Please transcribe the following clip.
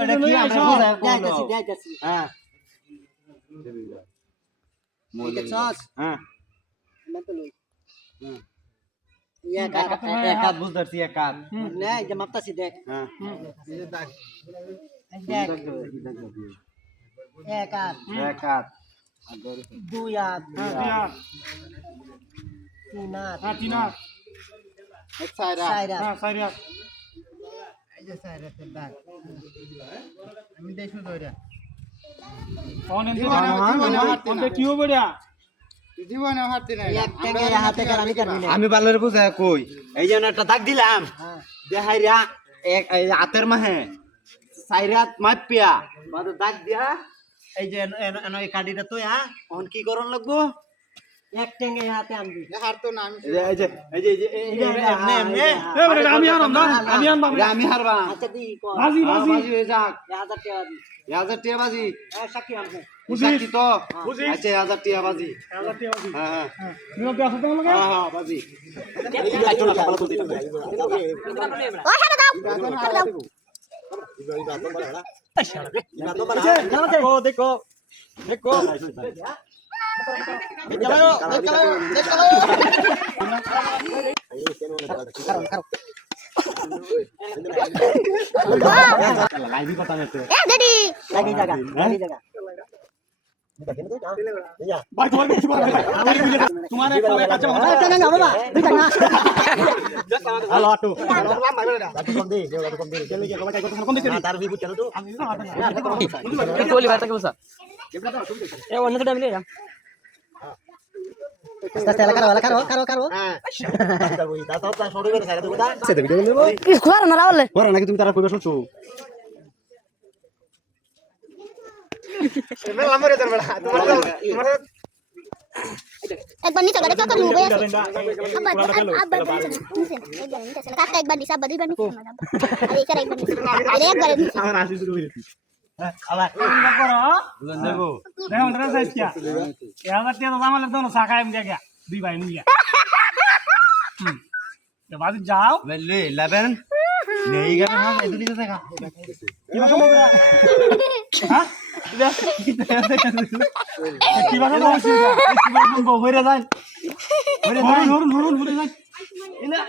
এটা কি আমরা বোঝায় বললো যাইতাছি হ্যাঁ এটা সস হ্যাঁ না তো লই এক হাত বুঝতেছি এক হাত না এই যে মাপতাছি দেখ হ্যাঁ দেখ এক হাত এক হাত দুই হাত তিন হাত এক সাইড চার হাত এই যে স্যার এত দাগ আমি দেখো ধরে জীবনে হাঁটতে নাই এক টেঙ্গে হাতে কারানি করবি না আমি বালের বুঝায় কই এই যে একটা দাগ দিলাম হ্যাঁ দেহাইরা এক এই হাতের মাহে সাইরাত মাপিয়া বাদ দাগ দিয়া এই যে এন এই কাটিটা তো হ্যাঁ কোন কি করন লাগবো এক টেঙ্গে হাতে আনবি হাঁটতো না আমি আমি হারবা আচ্ছা দি কর বাজি হয়ে যাক 1000 টাকা দি 1000 টাকা বাজি সাক্ষী আনবো বুঝি তো আচ্ছা 1000 টাকা বাজি হ্যাঁ হ্যাঁ হ্যাঁ বাজি দেখো লাইভি কথা নেতে লাগি জায়গা ভাই তোমার কিছু বলবে তোমার একটা কাছে টেঙ্গে না বাবা দুইটা না হ্যালো আটু নাকি তুমি তারা কইবে শুনছো একবার নিচে গাড়ি কাকা লুবে আব্বা কাকা একবার নিচে আব্বা দুইবার নিচে আরে এখানে একবার নিচে আরে একবার নিচে আমার আসি শুরু হইছে আবার বুঝন দেবো দেখো তোরা সাইকিয়া 1000 টাকা দাম লাগতো না সাকা এম জায়গা দুই ভাই মিলিয়া তো বাজে যাও বললে 11 নেই গাবে না এদিকে দেখা কি ভাষা বলবে হ্যাঁ কি ভাষা বলছিস কি ভাষা বলবো হইরে যান হরুন হইরে যান এলা